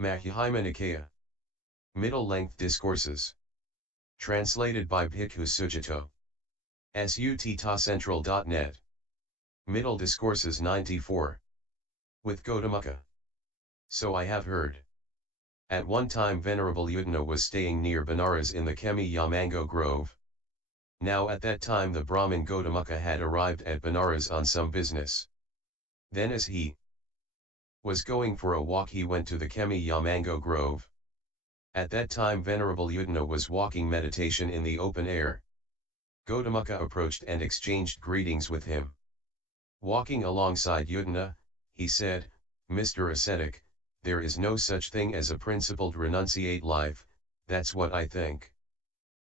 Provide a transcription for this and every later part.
Majjhima Nikaya. Middle-length discourses. Translated by Bhikkhu Sujato. sutta.central.net. Middle Discourses 94. With Ghotamukha. So I have heard. At one time Venerable Udana was staying near Benares in the Kemi Mango Grove. Now at that time the Brahmin Ghotamukha had arrived at Benares on some business. Then as he was going for a walk he went to the Kemi Mango Grove. At that time Venerable Udana was walking meditation in the open air. Ghotamukha approached and exchanged greetings with him. Walking alongside Udana, he said, "Mr. Ascetic, there is no such thing as a principled renunciate life, that's what I think.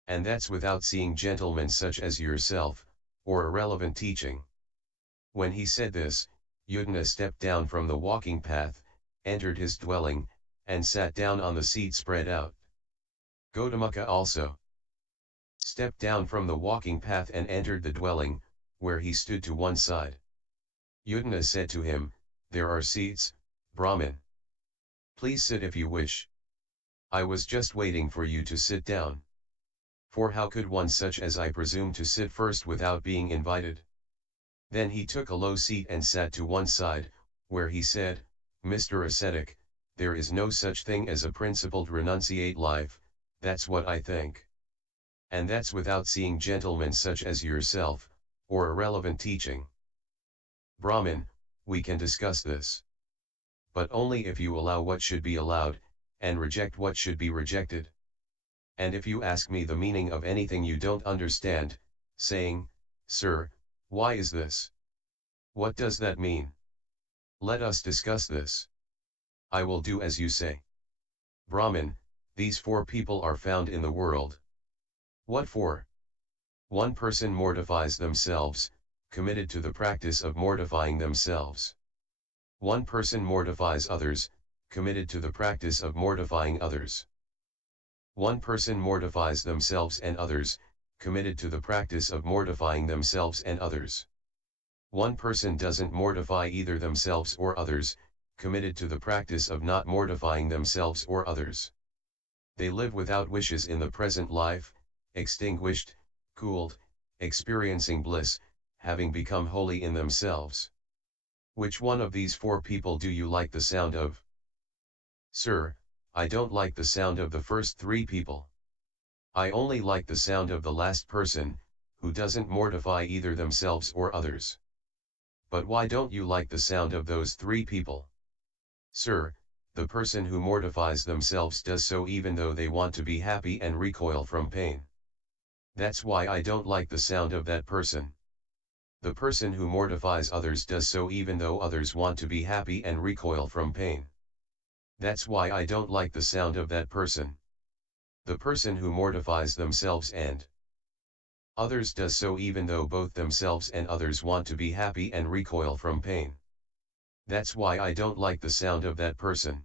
And that's without seeing gentlemen such as yourself, or irrelevant teaching." When he said this, Udana stepped down from the walking path, entered his dwelling, and sat down on the seat spread out. Ghotamukha also stepped down from the walking path and entered the dwelling, where he stood to one side. Udana said to him, "There are seats, Brahmin. Please sit if you wish. I was just waiting for you to sit down. For how could one such as I presume to sit first without being invited?" Then he took a low seat and sat to one side, where he said, "Mr. Ascetic, there is no such thing as a principled renunciate life, that's what I think. And that's without seeing gentlemen such as yourself, or irrelevant teaching." Brahmin, we can discuss this. But only if you allow what should be allowed, and reject what should be rejected. And if you ask me the meaning of anything you don't understand, saying, "Sir, why is this? What does that mean? Let us discuss this," I will do as you say. Brahmin, these four people are found in the world. What for? One person mortifies themselves, committed to the practice of mortifying themselves. One person mortifies others, committed to the practice of mortifying others. One person mortifies themselves and others, committed to the practice of mortifying themselves and others. One person doesn't mortify either themselves or others, committed to the practice of not mortifying themselves or others. They live without wishes in the present life, extinguished, cooled, experiencing bliss, having become holy in themselves. Which one of these four people do you like the sound of? Sir, I don't like the sound of the first three people. I only like the sound of the last person, who doesn't mortify either themselves or others. But why don't you like the sound of those three people? Sir, the person who mortifies themselves does so even though they want to be happy and recoil from pain. That's why I don't like the sound of that person. The person who mortifies others does so even though others want to be happy and recoil from pain. That's why I don't like the sound of that person. The person who mortifies themselves and others does so even though both themselves and others want to be happy and recoil from pain. That's why I don't like the sound of that person.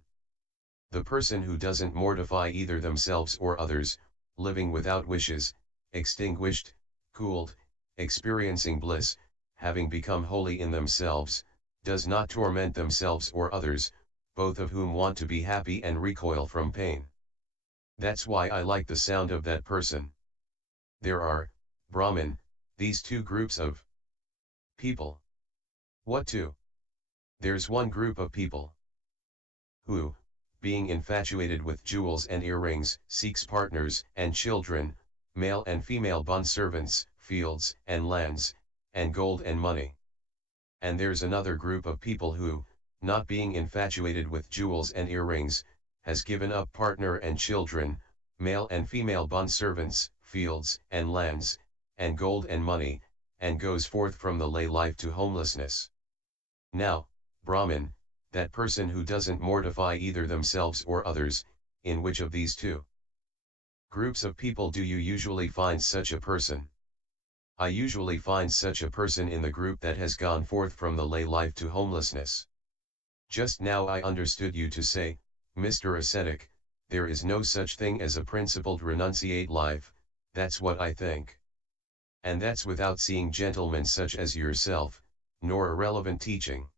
The person who doesn't mortify either themselves or others, living without wishes, extinguished, cooled, experiencing bliss, having become holy in themselves, does not torment themselves or others, both of whom want to be happy and recoil from pain. That's why I like the sound of that person. There are, Brahmin, these two groups of people. What two? There's one group of people who, being infatuated with jewels and earrings, seeks partners and children, male and female bondservants, fields and lands, and gold and money. And there's another group of people who, not being infatuated with jewels and earrings, has given up partner and children, male and female bondservants, fields and lands, and gold and money, and goes forth from the lay life to homelessness. Now, Brahmin, that person who doesn't mortify either themselves or others, in which of these two groups of people do you usually find such a person? I usually find such a person in the group that has gone forth from the lay life to homelessness. Just now I understood you to say, Mr. Ascetic, there is no such thing as a principled renunciate life, that's what I think. And that's without seeing gentlemen such as yourself, nor irrelevant teaching.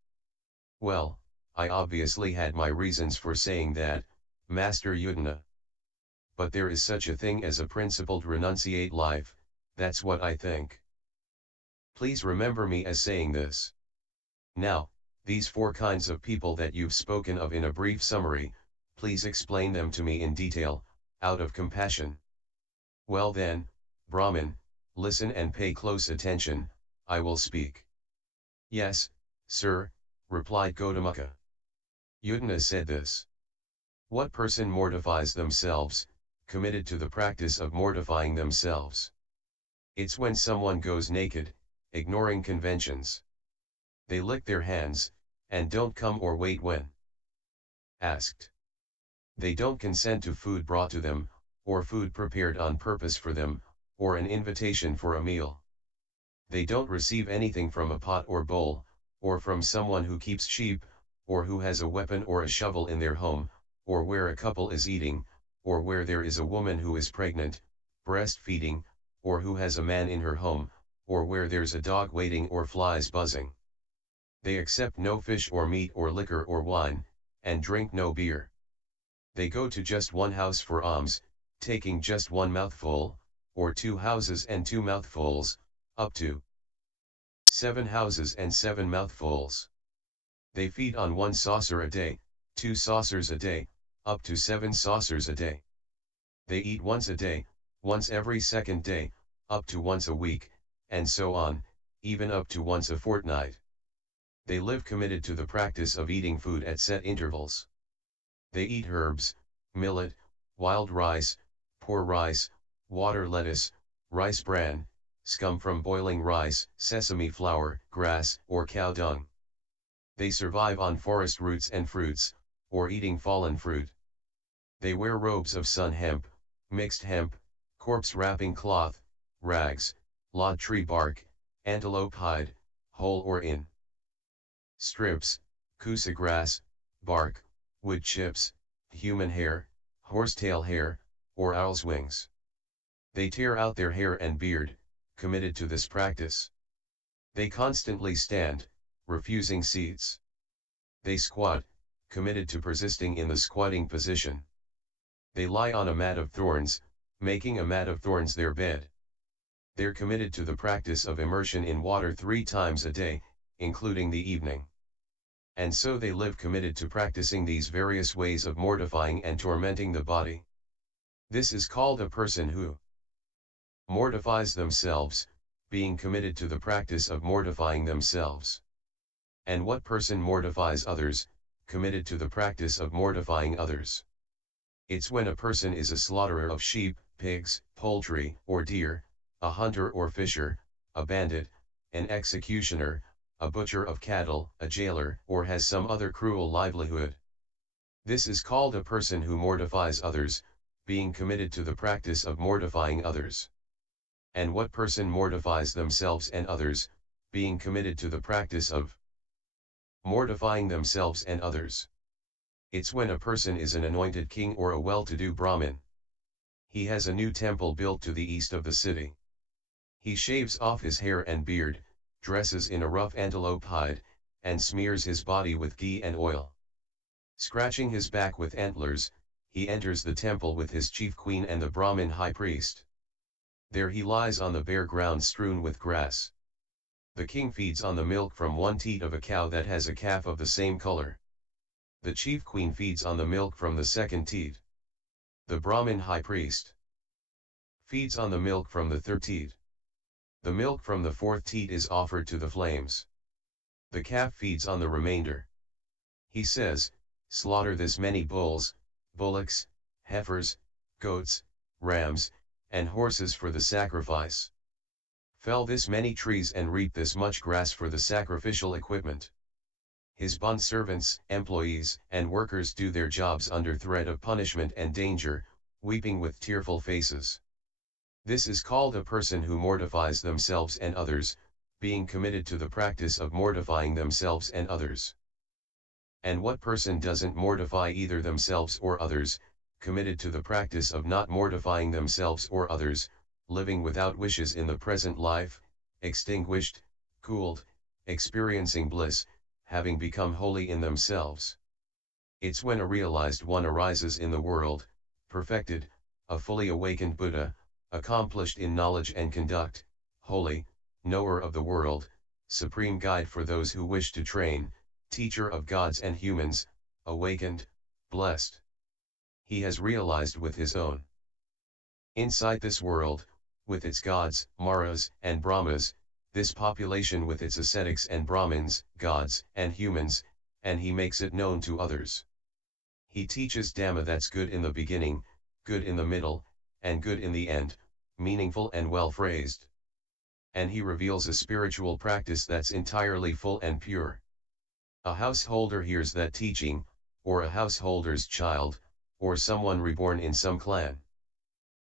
Well, I obviously had my reasons for saying that, Master Yudhana. But there is such a thing as a principled renunciate life, that's what I think. Please remember me as saying this. Now, these four kinds of people that you've spoken of in a brief summary, please explain them to me in detail, out of compassion. Well then, Brahmin, listen and pay close attention, I will speak. Yes, sir, replied Ghotamukha. Yudhana said this. What person mortifies themselves, committed to the practice of mortifying themselves? It's when someone goes naked, ignoring conventions. They lick their hands, and don't come or wait when asked. They don't consent to food brought to them, or food prepared on purpose for them, or an invitation for a meal. They don't receive anything from a pot or bowl, or from someone who keeps sheep, or who has a weapon or a shovel in their home, or where a couple is eating, or where there is a woman who is pregnant, breastfeeding, or who has a man in her home, or where there's a dog waiting or flies buzzing. They accept no fish or meat or liquor or wine, and drink no beer. They go to just one house for alms, taking just one mouthful, or 2 houses and 2 mouthfuls, up to 7 houses and 7 mouthfuls. They feed on 1 saucer a day, 2 saucers a day, up to 7 saucers a day. They eat once a day, once every second day, up to once a week, and so on, even up to once a fortnight. They live committed to the practice of eating food at set intervals. They eat herbs, millet, wild rice, poor rice, water lettuce, rice bran, scum from boiling rice, sesame flour, grass, or cow dung. They survive on forest roots and fruits, or eating fallen fruit. They wear robes of sun hemp, mixed hemp, corpse wrapping cloth, rags, lod tree bark, antelope hide, whole or in strips, kusa grass, bark, wood chips, human hair, horsetail hair, or owl's wings. They tear out their hair and beard, committed to this practice. They constantly stand, refusing seats. They squat, committed to persisting in the squatting position. They lie on a mat of thorns, making a mat of thorns their bed. They're committed to the practice of immersion in water 3 times a day, including the evening. And so they live committed to practicing these various ways of mortifying and tormenting the body. This is called a person who mortifies themselves, being committed to the practice of mortifying themselves. And what person mortifies others, committed to the practice of mortifying others? It's when a person is a slaughterer of sheep, pigs, poultry, or deer, a hunter or fisher, a bandit, an executioner, a butcher of cattle, a jailer, or has some other cruel livelihood. This is called a person who mortifies others, being committed to the practice of mortifying others. And what person mortifies themselves and others, being committed to the practice of mortifying themselves and others? It's when a person is an anointed king or a well-to-do Brahmin. He has a new temple built to the east of the city. He shaves off his hair and beard, dresses in a rough antelope hide, and smears his body with ghee and oil. Scratching his back with antlers, he enters the temple with his chief queen and the Brahmin high priest. There he lies on the bare ground strewn with grass. The king feeds on the milk from 1 teat of a cow that has a calf of the same color. The chief queen feeds on the milk from the 2nd teat. The Brahmin high priest feeds on the milk from the 3rd teat. The milk from the 4th teat is offered to the flames. The calf feeds on the remainder. He says, slaughter this many bulls, bullocks, heifers, goats, rams, and horses for the sacrifice. Fell this many trees and reap this much grass for the sacrificial equipment. His bondservants, employees, and workers do their jobs under threat of punishment and danger, weeping with tearful faces. This is called a person who mortifies themselves and others, being committed to the practice of mortifying themselves and others. And what person doesn't mortify either themselves or others, committed to the practice of not mortifying themselves or others, living without wishes in the present life, extinguished, cooled, experiencing bliss, having become holy in themselves? It's when a realized one arises in the world, perfected, a fully awakened Buddha, accomplished in knowledge and conduct, holy, knower of the world, supreme guide for those who wish to train, teacher of gods and humans, awakened, blessed. He has realized with his own. Inside this world, with its gods, Maras, and Brahmas, this population with its ascetics and Brahmins, gods, and humans, and he makes it known to others. He teaches Dhamma that's good in the beginning, good in the middle, and good in the end, meaningful and well phrased. And he reveals a spiritual practice that's entirely full and pure. A householder hears that teaching, or a householder's child, or someone reborn in some clan.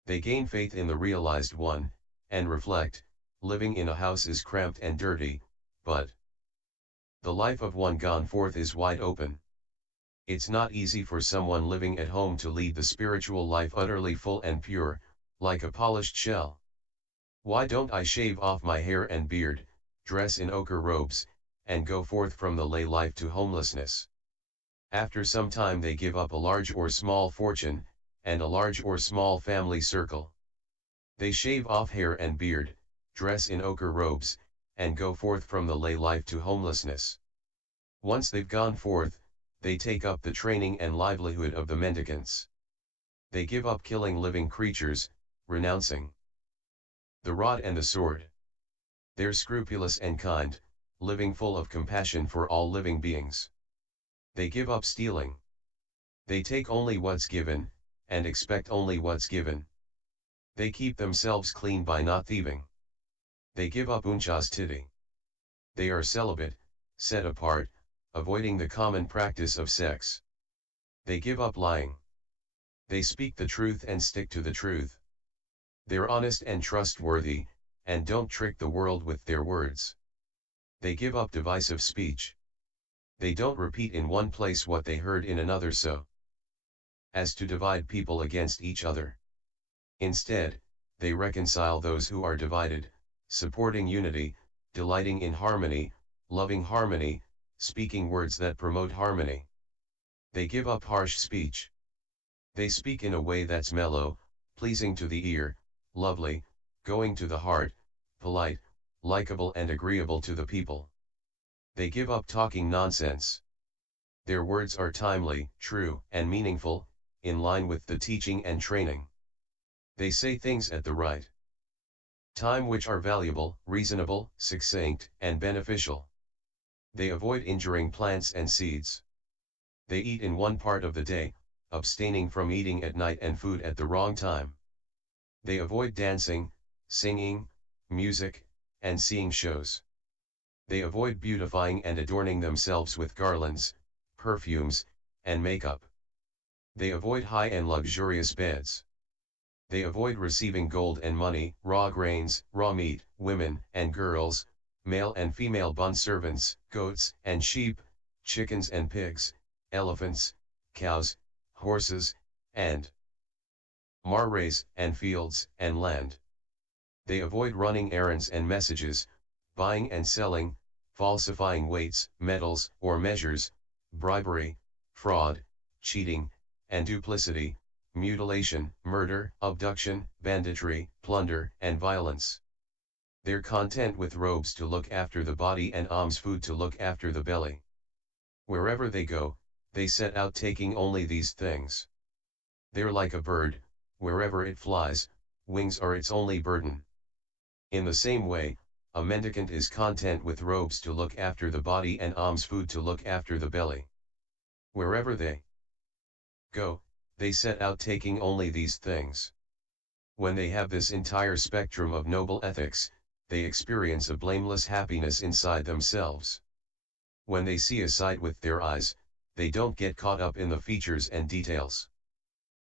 They gain faith in the realized one, and reflect, living in a house is cramped and dirty, but the life of one gone forth is wide open. It's not easy for someone living at home to lead the spiritual life utterly full and pure, like a polished shell. Why don't I shave off my hair and beard, dress in ochre robes, and go forth from the lay life to homelessness? After some time they give up a large or small fortune, and a large or small family circle. They shave off hair and beard, dress in ochre robes, and go forth from the lay life to homelessness. Once they've gone forth, they take up the training and livelihood of the mendicants. They give up killing living creatures, renouncing the rod and the sword. They're scrupulous and kind, living full of compassion for all living beings. They give up stealing. They take only what's given, and expect only what's given. They keep themselves clean by not thieving. They give up unchastity. They are celibate, set apart, avoiding the common practice of sex. They give up lying. They speak the truth and stick to the truth. They're honest and trustworthy, and don't trick the world with their words. They give up divisive speech. They don't repeat in one place what they heard in another so as to divide people against each other. Instead, they reconcile those who are divided, supporting unity, delighting in harmony, loving harmony, speaking words that promote harmony. They give up harsh speech. They speak in a way that's mellow, pleasing to the ear, lovely, going to the heart, polite, likable and agreeable to the people. They give up talking nonsense. Their words are timely, true, and meaningful, in line with the teaching and training. They say things at the right time which are valuable, reasonable, succinct, and beneficial. They avoid injuring plants and seeds. They eat in one part of the day, abstaining from eating at night and food at the wrong time. They avoid dancing, singing, music, and seeing shows. They avoid beautifying and adorning themselves with garlands, perfumes, and makeup. They avoid high and luxurious beds. They avoid receiving gold and money, raw grains, raw meat, women and girls, male and female bondservants, goats and sheep, chickens and pigs, elephants, cows, horses, and marais, and fields and land. They avoid running errands and messages, buying and selling, falsifying weights, metals, or measures, bribery, fraud, cheating, and duplicity, mutilation, murder, abduction, banditry, plunder, and violence. They're content with robes to look after the body and alms food to look after the belly. Wherever they go, they set out taking only these things. They're like a bird, wherever it flies, wings are its only burden. In the same way, a mendicant is content with robes to look after the body and alms food to look after the belly. Wherever they go, they set out taking only these things. When they have this entire spectrum of noble ethics, they experience a blameless happiness inside themselves. When they see a sight with their eyes, they don't get caught up in the features and details.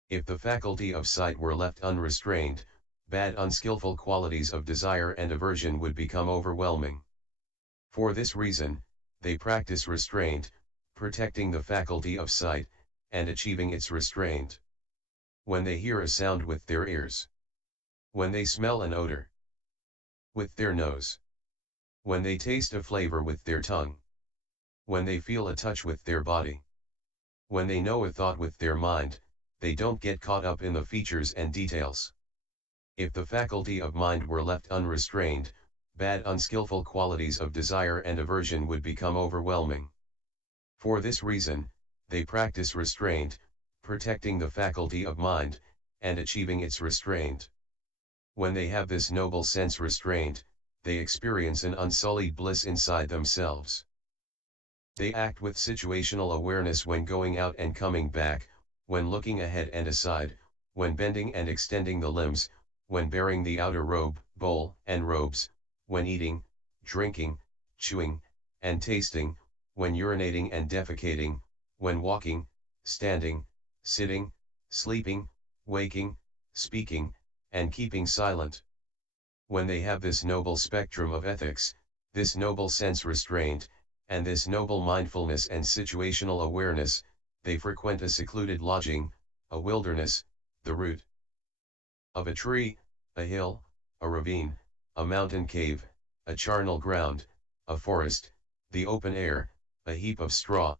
If the faculty of sight were left unrestrained, bad unskillful qualities of desire and aversion would become overwhelming. For this reason, they practice restraint, protecting the faculty of sight, and achieving its restraint. When they hear a sound with their ears. When they smell an odor with their nose. When they taste a flavor with their tongue. When they feel a touch with their body. When they know a thought with their mind, they don't get caught up in the features and details. If the faculty of mind were left unrestrained, bad unskillful qualities of desire and aversion would become overwhelming. For this reason, they practice restraint, protecting the faculty of mind, and achieving its restraint. When they have this noble sense restraint, they experience an unsullied bliss inside themselves. They act with situational awareness when going out and coming back, when looking ahead and aside, when bending and extending the limbs, when bearing the outer robe, bowl, and robes, when eating, drinking, chewing, and tasting, when urinating and defecating, when walking, standing, sitting, sleeping, waking, speaking, and keeping silent. When they have this noble spectrum of ethics, this noble sense restraint, and this noble mindfulness and situational awareness, they frequent a secluded lodging, a wilderness, the root of a tree, a hill, a ravine, a mountain cave, a charnel ground, a forest, the open air, a heap of straw.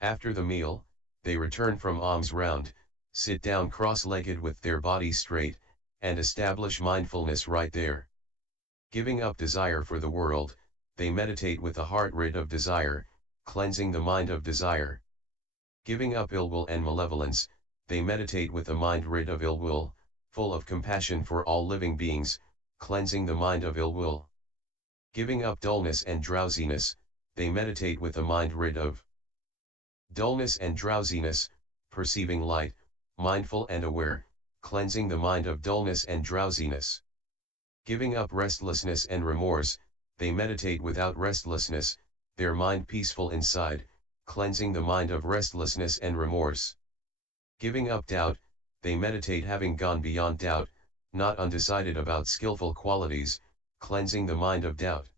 After the meal, they return from alms round, sit down cross-legged with their bodies straight, and establish mindfulness right there. Giving up desire for the world, they meditate with a heart rid of desire, cleansing the mind of desire. Giving up ill will and malevolence, they meditate with a mind rid of ill will, full of compassion for all living beings, cleansing the mind of ill will. Giving up dullness and drowsiness, they meditate with a mind rid of dullness and drowsiness, perceiving light, mindful and aware, cleansing the mind of dullness and drowsiness. Giving up restlessness and remorse, they meditate without restlessness, their mind peaceful inside, cleansing the mind of restlessness and remorse. Giving up doubt, they meditate having gone beyond doubt, not undecided about skillful qualities, cleansing the mind of doubt.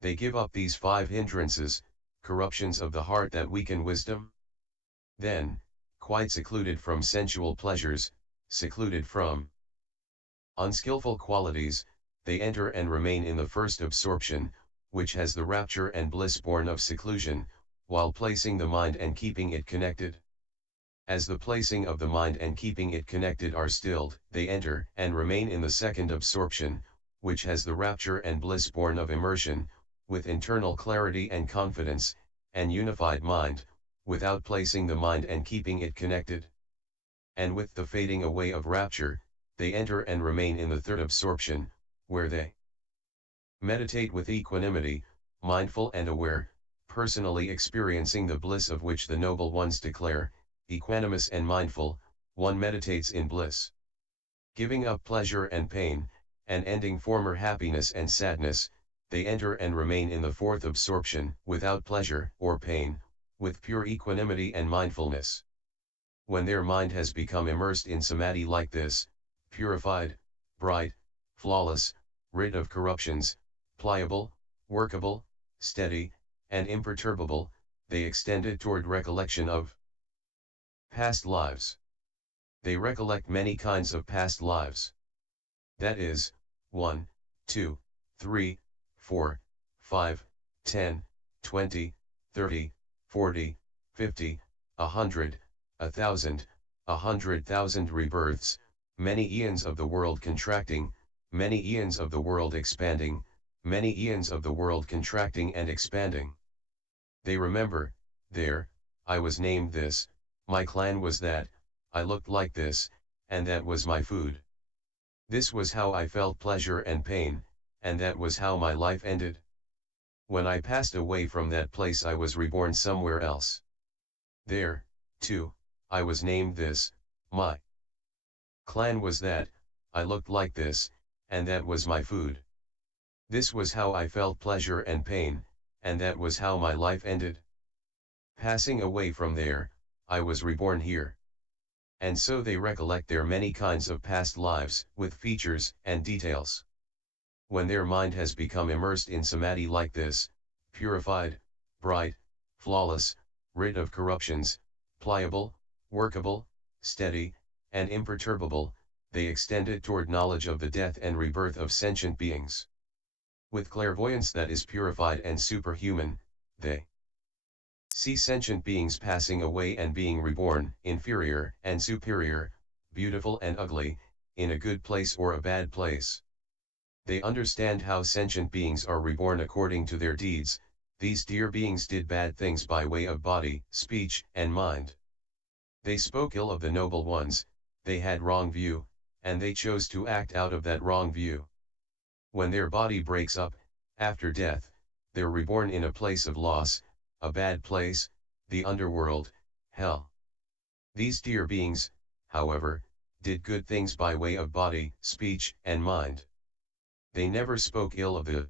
They give up these 5 hindrances, corruptions of the heart that weaken wisdom. Then, quite secluded from sensual pleasures, secluded from unskillful qualities, they enter and remain in the first absorption, which has the rapture and bliss born of seclusion, while placing the mind and keeping it connected. As the placing of the mind and keeping it connected are stilled, they enter and remain in the second absorption, which has the rapture and bliss born of immersion, with internal clarity and confidence, and unified mind, without placing the mind and keeping it connected. And with the fading away of rapture, they enter and remain in the third absorption, where they meditate with equanimity, mindful and aware, personally experiencing the bliss of which the noble ones declare, equanimous and mindful, one meditates in bliss. Giving up pleasure and pain, and ending former happiness and sadness, they enter and remain in the fourth absorption, without pleasure or pain, with pure equanimity and mindfulness. When their mind has become immersed in samadhi like this, purified, bright, flawless, rid of corruptions, pliable, workable, steady, and imperturbable, they extend it toward recollection of past lives. They recollect many kinds of past lives. That is, 1, 2, 3, 4, 5, 10, 20, 30, 40, 50, 100, 1,000, 100,000 rebirths, many eons of the world contracting, many eons of the world expanding, many eons of the world contracting and expanding. They remember, there, I was named this, my clan was that, I looked like this, and that was my food. This was how I felt pleasure and pain, and that was how my life ended. When I passed away from that place I was reborn somewhere else. There, too, I was named this, my clan was that, I looked like this, and that was my food. This was how I felt pleasure and pain, and that was how my life ended. Passing away from there, I was reborn here. And so they recollect their many kinds of past lives, with features and details. When their mind has become immersed in samadhi like this, purified, bright, flawless, rid of corruptions, pliable, workable, steady, and imperturbable, they extend it toward knowledge of the death and rebirth of sentient beings. With clairvoyance that is purified and superhuman, they See sentient beings passing away and being reborn, inferior and superior, beautiful and ugly, in a good place or a bad place. They understand how sentient beings are reborn according to their deeds. These dear beings did bad things by way of body, speech, and mind. They spoke ill of the noble ones, they had wrong view, and they chose to act out of that wrong view. When their body breaks up, after death, they're reborn in a place of loss, a bad place, the underworld, hell. These dear beings, however, did good things by way of body, speech, and mind. They never spoke ill of the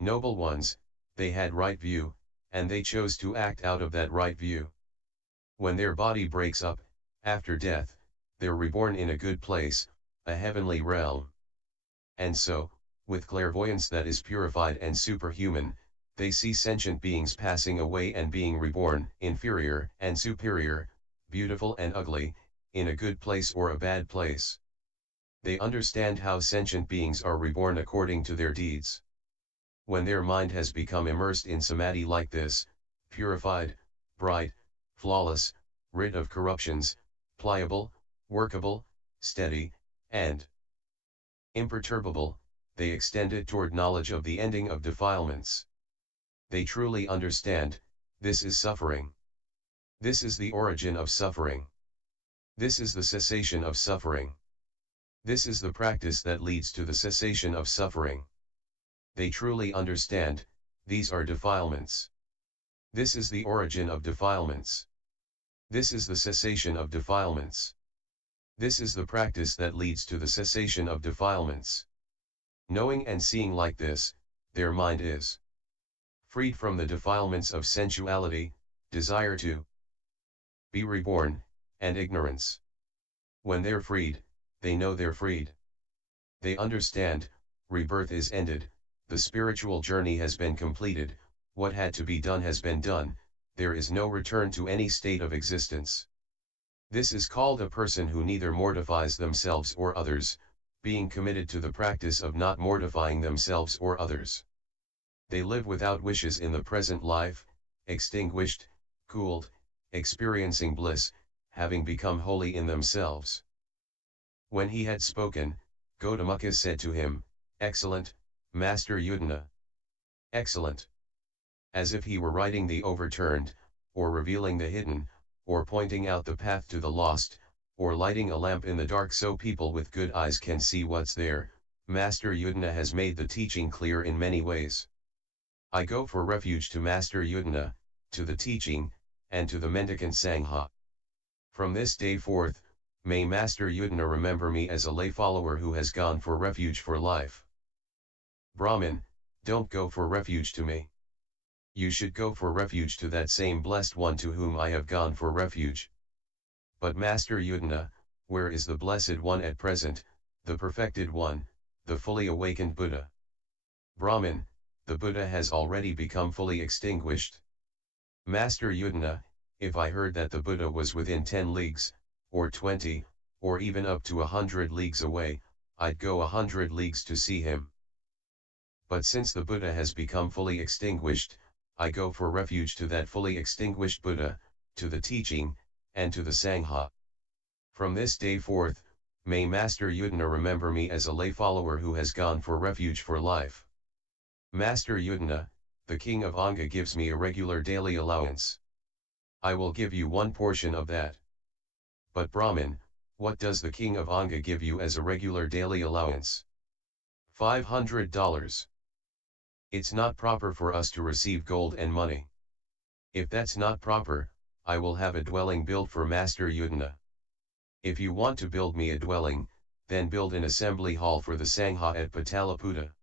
noble ones, they had right view, and they chose to act out of that right view. When their body breaks up, after death, they're reborn in a good place, a heavenly realm. And so, with clairvoyance that is purified and superhuman, they see sentient beings passing away and being reborn, inferior and superior, beautiful and ugly, in a good place or a bad place. They understand how sentient beings are reborn according to their deeds. When their mind has become immersed in samadhi like this, purified, bright, flawless, rid of corruptions, pliable, workable, steady, and imperturbable, they extend it toward knowledge of the ending of defilements. They truly understand, this is suffering. This is the origin of suffering. This is the cessation of suffering. This is the practice that leads to the cessation of suffering. They truly understand, these are defilements. This is the origin of defilements. This is the cessation of defilements. This is the practice that leads to the cessation of defilements. Knowing and seeing like this, their mind is freed from the defilements of sensuality, desire to be reborn, and ignorance. When they're freed, they know they're freed. They understand, rebirth is ended, the spiritual journey has been completed, what had to be done has been done, there is no return to any state of existence. This is called a person who neither mortifies themselves or others, being committed to the practice of not mortifying themselves or others. They live without wishes in the present life, extinguished, cooled, experiencing bliss, having become holy in themselves. When he had spoken, Ghotamukha said to him, "Excellent, Master Udana. Excellent." As if he were righting the overturned, or revealing the hidden, or pointing out the path to the lost, or lighting a lamp in the dark so people with good eyes can see what's there, Master Udana has made the teaching clear in many ways. I go for refuge to Master Udana, to the teaching, and to the mendicant Sangha. From this day forth, may Master Udana remember me as a lay follower who has gone for refuge for life. Brahmin, don't go for refuge to me. You should go for refuge to that same blessed one to whom I have gone for refuge. But Master Udana, where is the blessed one at present, the perfected one, the fully awakened Buddha? Brahmin, the Buddha has already become fully extinguished. Master Udana, if I heard that the Buddha was within 10 leagues, or 20, or even up to 100 leagues away, I'd go 100 leagues to see him. But since the Buddha has become fully extinguished, I go for refuge to that fully extinguished Buddha, to the teaching, and to the Sangha. From this day forth, may Master Udana remember me as a lay follower who has gone for refuge for life. Master Udana, the king of Anga gives me a regular daily allowance. I will give you one portion of that. But Brahmin, what does the king of Anga give you as a regular daily allowance? $500. It's not proper for us to receive gold and money. If that's not proper, I will have a dwelling built for Master Udana. If you want to build me a dwelling, then build an assembly hall for the Sangha at Pataliputra.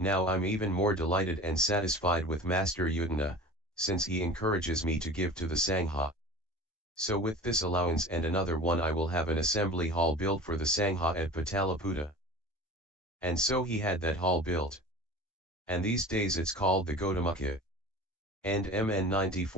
Now I'm even more delighted and satisfied with Master Udana, since he encourages me to give to the Sangha. So with this allowance and another one I will have an assembly hall built for the Sangha at Pataliputra. And so he had that hall built. And these days it's called the Ghotamukha. And MN 94.